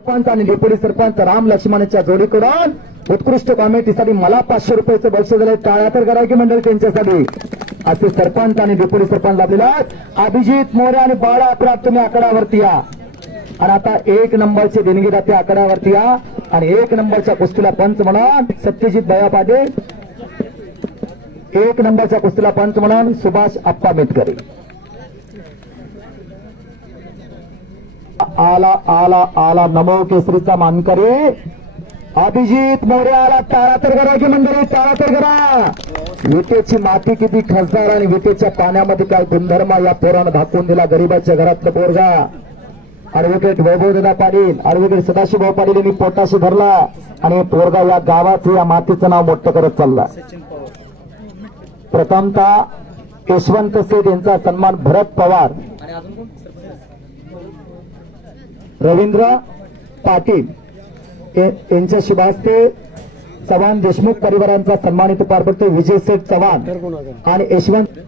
सरपंच आणि डेप्युटी सरपंच राम लक्ष्मणच्या जोडीकडून उत्कृष्ट कॉमेडीसाठी मला 500 रुपयाचं बक्षीस दिले. टाळ्या तर करा की मंडळी त्यांच्यासाठी. असे सरपंच आणि डेप्युटी सरपंच लाभलेला अभिजित मोरे आणि बाळा अपराध तुम्ही आकड्यावरती या. आणि आता 1 नंबरचे देणगीदाते आकड्यावरती या. आणि 1 नंबरच्या कुस्तीला पंच म्हणून सत्यजित भैया पाटील, 1 नंबरच्या कुस्तीला पंच म्हणून सुभाष आप्पा मेटकरी. आला आला आला नमो केसरीचा मानकरी अभिजित मोरे आला. टाळा तर करा की मंडळी, टाळा तर करा. विटेची माती किती खसदार आणि विटेच्या पाण्यामध्ये काय गुणधर्म या पोरानं दाखवून दिला. गरीबाच्या घरातलं पोरगा. ॲडव्होकेट वैभवदादा पाटील, ॲडव्होकेट सदाशिवभाऊ पाटील यांनी पोटाशी धरला आणि पोरगा या गावाचं या मातीचं नाव मोठं करत चालला. प्रथमतः यशवंत सेठ यांचा सन्मान भरत पवार, रवींद्र पाटील यांच्या शुभास्ते चव्हाण देशमुख परिवारांचा सन्मानित पार पडतो. विजय सेठ चव्हाण आणि यशवंत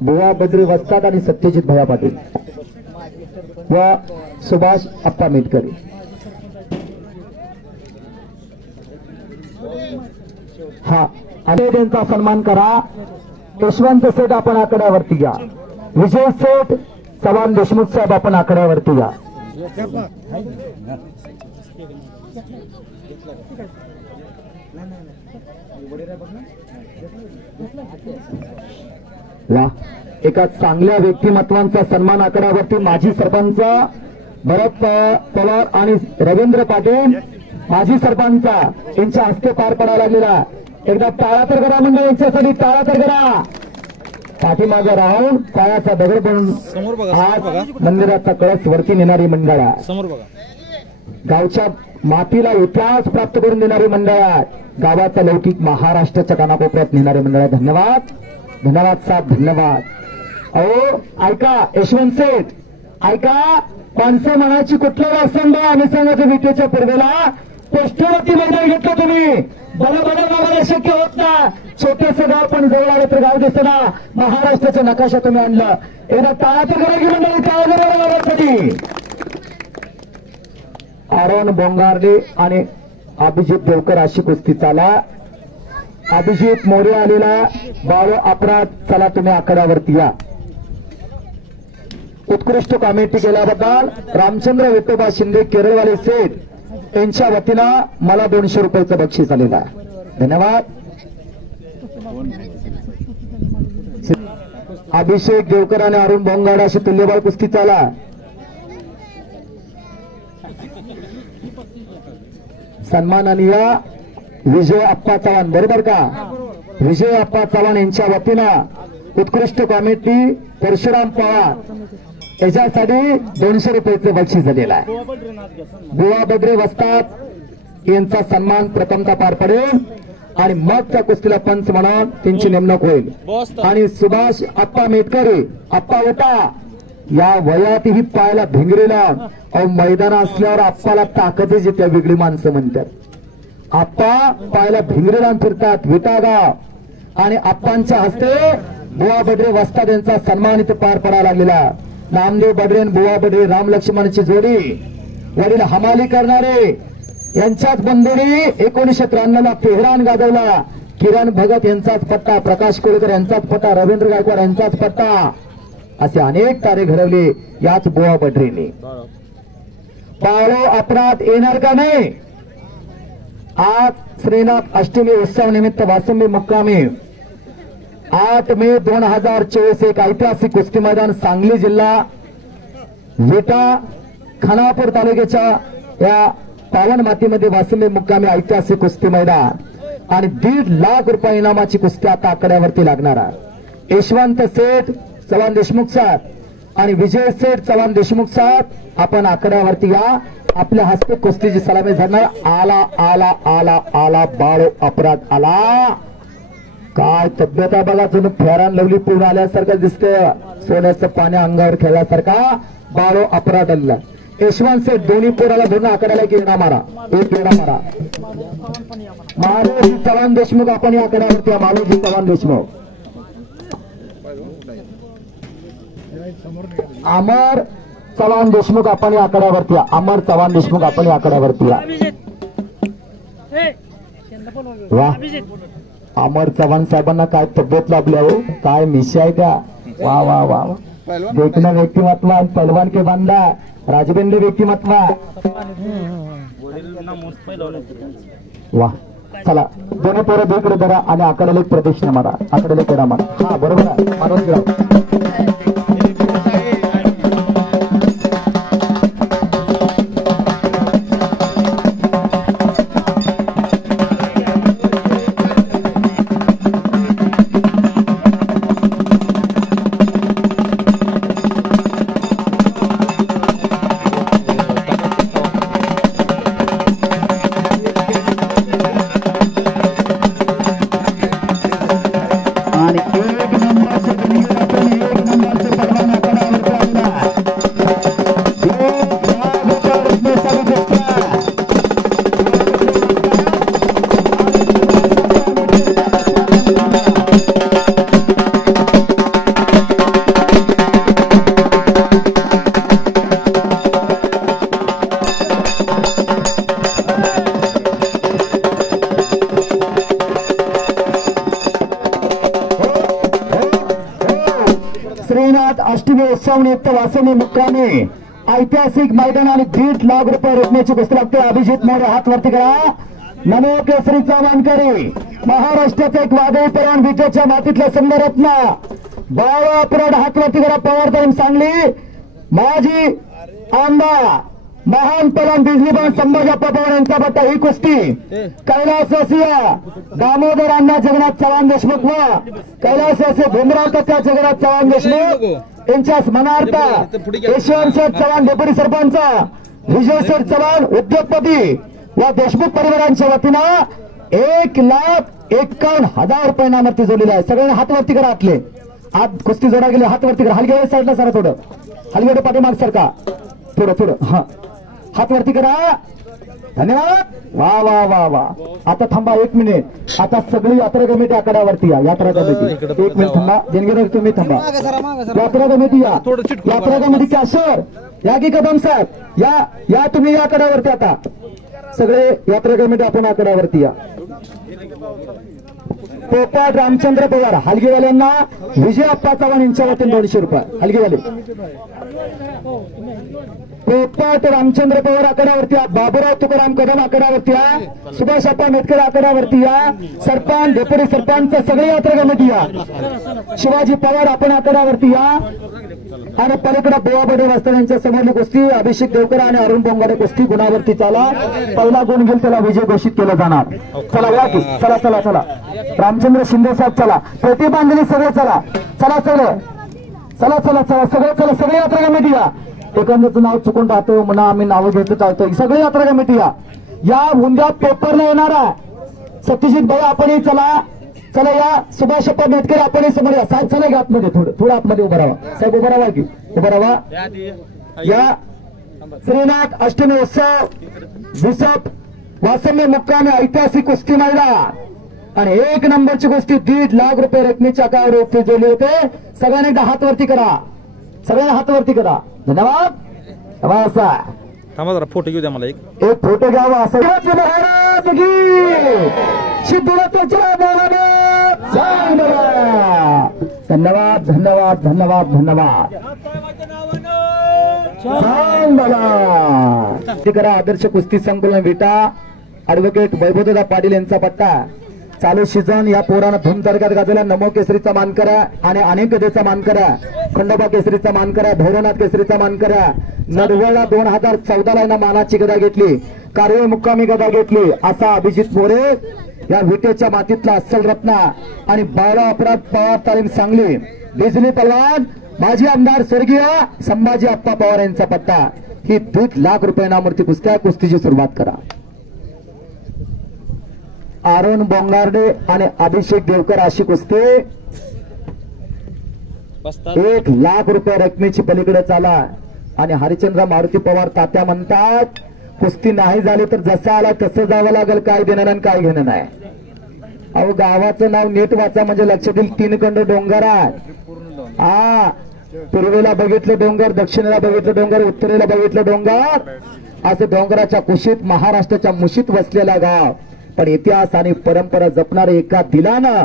बुवा बद्री वस्ताद आणि सत्यजित भैया पाटील व सुभाष आप्पा मेटकरी. हा आणि त्यांचा सन्मान करा. यशवंत सेठ आपण आकड्यावरती घ्या. विजय सेठ चव्हाण देशमुख साहेब आपण आकड्यावरती घ्या. एका चांगल्या व्यक्तिमत्वांचा सन्मान आकड्यावरती माजी सरपंच भरत पवार आणि रवींद्र पाटील माजी सरपंच यांच्या हस्ते पार पडायला लागलेला. एकदा टाळा तर करा मंडळ यांच्यासाठी, टाळा तर करा. पाठीमागं राहून पायाचा दगड बनून आज मंदिराचा कळस वरती नेणारी मंडळ आहे. गावच्या मातीला इतिहास प्राप्त करून देणारी मंडळ आहे. गावाचा लौकिक महाराष्ट्राच्या कानाकोपऱ्यात नेणारे मंडळ आहे. धन्यवाद, धन्यवाद साहेब, धन्यवाद. अहो ऐका यशवंत सेठ, ऐका. माणसं म्हणायची कुठलं वासंड आम्ही सांगायचं विटेच्या पूर्वेला पोस्टरवरती मैदान घेतलं तुम्ही. बरं गावाला शक्य होत ना. छोटेसं गाव पण जवळ आलं तर गाव दिसतं ना. महाराष्ट्राचा नकाशा तुम्ही आणला. एकदा टाळा तर करा की मंडळी, टाळा गावासाठी. आरोन बोंगार्डे आणि अभिजित देवकर अशी कुस्ती चाला. अभिजित मोरे आलेला बाळू अपराध. चला तुम्ही आकड्यावरती या. उत्कृष्ट कॉमेडी केल्याबद्दल रामचंद्र विठोबा शिंदे केरळवाले सेठ यांच्या वतीनं मला 200 रुपयाचं बक्षीस आलेलं आहे. धन्यवाद. अभिषेक देवकर आणि अरुण बोंगाडे अशी तुल्यबळ कुस्ती चाला. सन्माननीय विजय आप्पा चव्हाण, बरोबर का? विजय आप्पा चव्हाण यांच्या वतीनं उत्कृष्ट कॉमेडी परशुराम पवार याच्यासाठी 200 रुपयाचं बक्षीस झालेलं आहे. बुवा बद्रे वस्ताद यांचा सन्मान प्रथमतः पार पडेल आणि मग त्या कुस्तीला पंच म्हणून त्यांची नेमणूक होईल. आणि सुभाष आप्पा मेटकरी, आप्पा उठा. या वयातही पायाला भिंगरेला मैदान असल्यावर आप्पाला ताकदच येते. वेगळी माणसं म्हणतात. आप्पा पायाला भिंगरेला फिरतात विटागाव आणि आप्पांच्या हस्ते बुवा बद्रे वस्ताद यांचा सन्मानित पार पडायला लागलेला. नामदेव बडरे, बुवा बडरे, राम लक्ष्मणची जोडी, वडील हमाली करणारे यांच्याच बंधुनी 1993 ला तेहरान गाजवला. किरण भगत यांचाच पट्टा, प्रकाश कोळकर यांचाच पट्टा, रवींद्र गायकवाड यांचाच पट्टा, असे अनेक तारे घडवले याच बुवा बडरेंनी. बाळो अपराध येणार का नाही? आज श्रीनाथ अष्टमी उत्सव निमित्त वासंबी मुक्कामी 8 मे 2024 एक ऐतिहासिक कुस्ती मैदान सांगली जिल्हा विटा खानापूर तालुक्याच्या या पावन मातीमध्ये वासंबी मुक्कामी ऐतिहासिक कुस्ती मैदान आणि 1.5 लाख रुपये इनामाची कुस्ती आता आकड्यावरती लागणार आहे. यशवंत सेठ चव्हाण देशमुख साहेब आणि विजय सेठ चव्हाण देशमुख साहेब आपण आकड्यावरती या. आपल्या हस्ते कुस्तीची सलामी झाणार. आला आला आला आला बाळो अपराध आला. काय तब्येत आहे बघा, जणू फेरान लवली पूर्ण आल्यासारखं दिसतंय. सोन्याचं पाणी अंगावर खेळल्यासारखा बाळो अपराध आला. यशवंत सेठ दोन्ही पोराला धरून आकड्याला की ना मारा, एक वेळा मारा. मालोजी चव्हाण देशमुख आपण या आकड्यावरती. मालोजी चव्हाण देशमुख अमर चव्हाण देशमुख आपण या आकड्यावरती या. अमर चव्हाण देशमुख आपण या आकड्यावरती या. वा अमर चव्हाण साहेबांना काय तब्येत लाभली हो, काय मिशी आहे त्या. वा वा वा देखणं व्यक्तिमत्व आणि पहलवान के बांधा राजबेंद्र व्यक्तिमत्व. वा चला दोन्ही पोरं बेकडे धरा आणि आकड्याला एक प्रदक्षिणा मारा, आकड्याला कडा मारा. हा बरोबर आहे मानून घ्या. अष्टमी उत्सव नियुक्त वासनी मुक्कामी ऐतिहासिक मैदान आणि 1.5 लाख रुपये रोखण्याची कुस्ती लागते. अभिजित मोरे हात वरती करा. नमो केसरीचा मानकरी महाराष्ट्राचा एक वादळी परवान विजेच्या मातीतला संघरत्न बाळा पराड हात वरती करा. पवार सांगली माजी आमदार महान पलवान बिजलीबान संभाजीप्पा पवार यांचा बट्टा. ही कुस्ती कैलासवासीय दामोदर अण्णा जगन्नाथ चव्हाण देशमुख व कैलासवासी भीमराव तथा जगन्नाथ चव्हाण देशमुख यांच्या स्मरणार्थ यशवंत शेठ चव्हाण डेप्युटी सरपंच विजय शेठ चव्हाण उद्योगपती व देशमुख परिवारांच्या वतीनं 1,51,000 रुपये नामवरती जोडलेले आहे. सगळ्यांना हात वरती करा. आतले आत कुस्ती जोडा गेले हात वरती करा. हलगेडे साईडला सरा थोडं हलगेडे पाठीमाग सरका थोडं थोडं. हा हात वरती करा. धन्यवाद. वा वा वा वा. आता थांबा 1 मिनिट. आता सगळी यात्रा कमिटी आकड्यावरती या. यात्रा कमिटी 1 मिनिट थांबा. देणगीदार तुम्ही थांबा. यात्रा कमिटी या. यात्रा कमिटी कॅशर या की कदम साहेब या तुम्ही या आकड्यावरती. आता सगळे यात्रा कमिटी आपण आकड्यावरती या. पोपट रामचंद्र पवार हलगेवाल्यांना विजयाप्पा चव्हाण यांच्या वतीने 200 रुपये. हलगेवाले पोपट रामचंद्र पवार आकड्यावरती या. बाबूराव तुकाराम कदम आकड्यावरती या. सुभाषप्पा मेटकर आकड्यावरती या. सरपंच डेप्युटी सरपंच सगळे यात्रा कमिटी या. शिवाजी पवार आपण आकड्यावरती या. आणि पलीकडे बोवाबडे वास्तव यांच्या समोरली कुस्ती अभिषेक देवकर आणि अरुण बोंगाडे कुस्ती गुणावरती चाला. पहिला गुण घेईल त्याला विजय घोषित केला जाणार. चला या की चला चला चला. रामचंद्र शिंदे साहेब चला. पेटी बांधली सगळे चला चला सगळे चला चला चला सगळे चला. सगळे यात्रा कमिटी या. एखाद्याचं नाव चुकून राहतो म्हणा आम्ही नावं घेतो चालतो. सगळी यात्रा कमिटी या. उद्या पेपरला येणार आहे सत्यजित भाई आपणही चला चला या. सुभाषप्पा मेटकर आपणही समोर या. साहेब चला आतमध्ये थोडं आतमध्ये उभा राहा. साहेब उभा राहा की उभा राहा. या श्रीनाथ अष्टमी उत्सव बिशप वासमी मुक्कामी ऐतिहासिक कुस्ती मैदान आणि 1 नंबरची कुस्ती 1.5 लाख रुपये रकमेच्या काळावरती जोडले होते. सगळ्यांनी एकदा हात वरती करा. सगळ्यांना हात वरती करा. धन्यवाद. थांबा जरा फोटो घेऊ द्या मला. एक फोटो घ्यावा. असं धन्यवाद धन्यवाद धन्यवाद धन्यवाद. करा आदर्श कुस्ती संकुलन विटा ऍडव्होकेट वैभवदादा पाटील यांचा पट्टा. चालू सीझन या पोरानं धूम तारखात गाजवला. नमो केसरीचा मान करा आणि अनेक गदेचा मान करा. खंडोबा केसरीचा मान करा. भैरवनाथ केसरीचा मान करा. नडवळला 2014 ला मानाची गदा घेतली. कारवे मुक्कामी गदा घेतली. असा अभिजित मोरे या विटेच्या मातीतला अस्सल रत्ना आणि बाळा अपराध पवार तालीम सांगली बिजली पलवान माजी आमदार स्वर्गीय संभाजी अप्पा पवार यांचा पट्टा. ही 1.5 लाख रुपये नामवरती कुस्त्या. कुस्तीची सुरुवात करा. अरुण बोंगार्डे आणि अभिषेक देवकर अशी कुस्ती 1 लाख रुपये रकमेची पलीकडे चाला. आणि हरिचंद्र मारुती पवार तात्या म्हणतात कुस्ती नाही झाली तर जसं आला तसं जावं लागेल. काय देणं आणि काय घेणं नाही. अहो गावाचं नाव नीट वाचा म्हणजे लक्षात येईल. 3 खंड डोंगर आहे. हा, पूर्वेला बघितलं डोंगर, दक्षिणेला बघितलं डोंगर, उत्तरेला बघितलं डोंगर, असं डोंगराच्या कुशीत महाराष्ट्राच्या मुशीत वसलेला गाव. पण इतिहास आणि परंपरा जपणारे एका दिलानं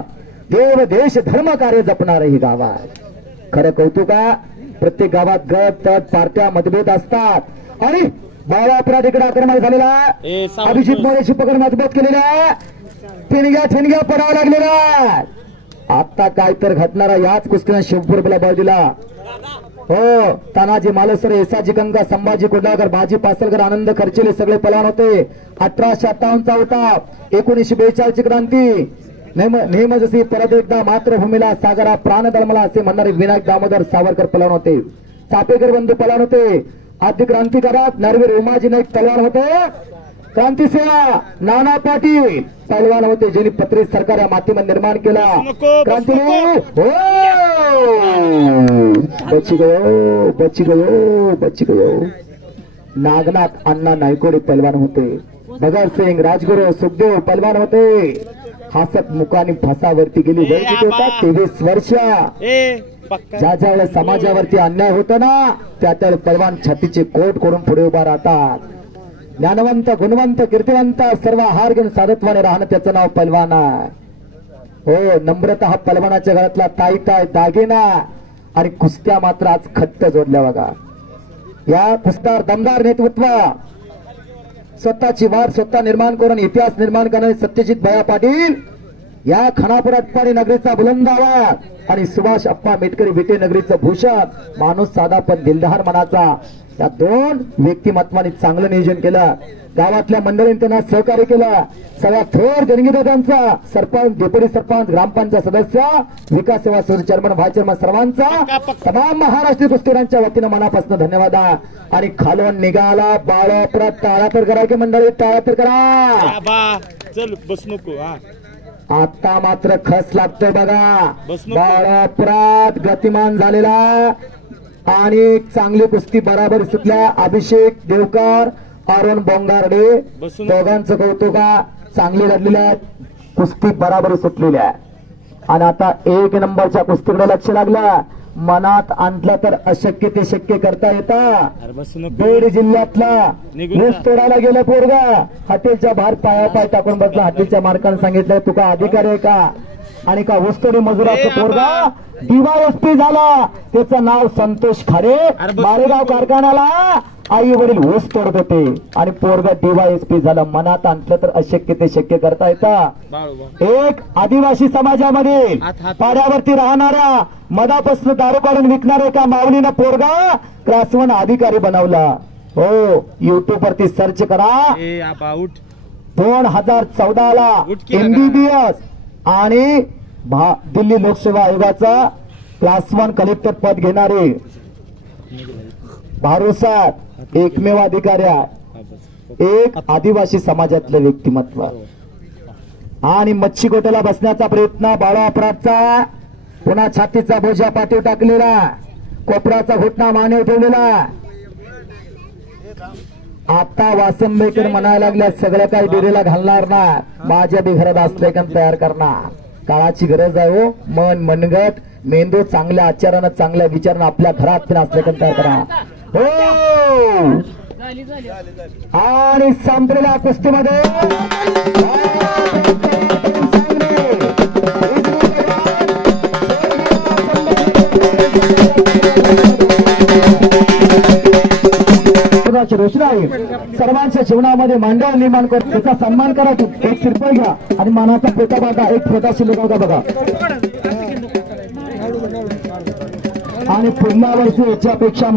देव देश धर्म कार्य जपणारे हे गाव आहे. खरं कौतुक आहे. प्रत्येक गावात गट तट पार्ट्या मतभेद असतात आणि बाळापुरात इकडे आक्रमण झालेला आहे. अभिजित मोरेची पकड मजबूत केलेली आहे. ठिणग्या पडावं लागलेला. आता काय तर घटणारा याच कुस्तीने शिवपूरला बळ दिला. हो, तानाजी मालुसरे, येसाजी गंगा, संभाजी कुंडाळकर, बाजी पासलकर, आनंद खर्चिले सगळे पलान होते. 1857चा होता. 1942ची क्रांती. नेहम जशी परत एकदा मातृभूमीला सागरा प्राण दळमला असे म्हणणारे विनायक दामोदर सावरकर पलान होते. चापेकर बंधू पलान होते. आद्य क्रांतिकारक नरवीर उमाजी नाईक पलवान होते. क्रांतिसेना नाना पाटील पहलवान होते, ज्यांनी पत्रे सरकार या मातीमध्ये निर्माण केला. क्रांतीने हो बची गयो. नागनाथ अण्णा नायकोडे पहलवान होते. भगतसिंग, राजगुरू, सुखदेव पहलवान होते. हासत मुखाने फासावरती गेली. वय किती होता? 23 वर्ष. ज्या वेळेस समाजावरती अन्याय होतो ना, त्या पहलवान छातीचे कोट करून पुढे उभा राहतात. ज्ञानवंत, गुणवंत, कीर्तिवंत सर्व हार घेऊन साधत्वाने राहणं त्याचं नाव पहलवान आहे. हो, नम्रता हा पहलवानाच्या गळ्यातला ताईताय दागिना. आणि कुस्त्या मात्र आज खट्ट जोडल्या बघा. या कुस्तार दमदार नेतृत्व, स्वतःची वाट स्वतः निर्माण करून इतिहास निर्माण करणारे सत्यजित भैया पाटील या खानापूर अटपाडी नगरीचा बुलंद आवाज आणि सुभाष अप्पा मेटकरी विटे नगरीचं भूषण. माणूस साधा पण दिलदार मनाचा. या 2 व्यक्तिमत्वाने चांगलं नियोजन केलं. गावातल्या मंडळींनी त्यांना सहकार्य केलं. सगळ्या थोर देणगीदारांचा, सरपंच, डेप्युटी सरपंच, ग्रामपंचायत सदस्य, विकास सेवा समिती चेअरमन, व्हाईस चेअरमन सर्वांचा तमाम महाराष्ट्रीय कुस्तीरांच्या वतीनं मनापासून धन्यवाद. आणि खालून निघाला बाळापुरात. टाळा तर करा की मंडळी, टाळा तर करा. चल बस नको. आता मात्र खस लागतोय बघा. बाळापुरात गतिमान झालेला आणि चांगली कुस्ती बराबर सुटल्या. अभिषेक देवकर, अरुण बोंगारडे दोघांचं कौतुक. चांगली लढलेल्या कुस्ती बराबर सुटलेल्या. आणि आता 1 नंबरच्या कुस्तीकडे लक्ष लागलं. मनात आणलं तर अशक्य ते शक्य करता येतं. बीड जिल्ह्यातला ऊस तोडायला गेलं पोरगा, हॉटेलच्या बाहेर पाय टाकून बसला. हॉटेलच्या मालकाने सांगितलं तुका अधिकार आहे का? आणि का ऊसतोडी मजुराचा पोरगा डीवायएसपी झाला. त्याचं नाव संतोष खाडे. मारेगाव कारखान्याला आई वडील ऊस तोडत होते आणि पोरगा डीवायएसपी झाला. मनात आणलं तर अशक्य ते शक्य करता येतं. एक आदिवासी समाजामध्ये पाड्यावरती राहणाऱ्या, मधापासून दारू काढून विकणाऱ्या एका माऊलीनं पोरगा क्लास 1 अधिकारी बनवला. हो, युट्यूब वरती सर्च करा. 2014ला MBBS आणि दिल्ली लोकसेवा आयोगाचा क्लास 1 कलेक्टर पद घेणारे भारूसात एकमेव अधिकारी, एक आदिवासी समाजातलं व्यक्तिमत्व. आणि मच्छी गोट्याला बसण्याचा प्रयत्न बाळापुराचा. पुन्हा छातीचा बोजा पाठीवर टाकलेला, कोपराचा घुटणा मानेवर ठेवलेला. आता वासंबेकर म्हणायला लागल्या सगळं काही डिरेला घालणार ना, माझ्या बी घरात असले का तयार करणार. काळाची गरज आहे हो. मन, मनगट, मेंदू चांगल्या आचारानं, चांगल्या विचारानं आपल्या घरात असले का तयार करा. हो, आणि संपलेल्या कुस्तीमध्ये रोषणाई सर्वांच्या जीवनामध्ये मांडव निर्माण करतो. त्याचा सन्मान करा. एक सिरपळ घ्या आणि मानाचा पेटा बांधा. एक छोटा शिल्लक होता बघा. आणि पुढल्या वर्षी याच्यापेक्षा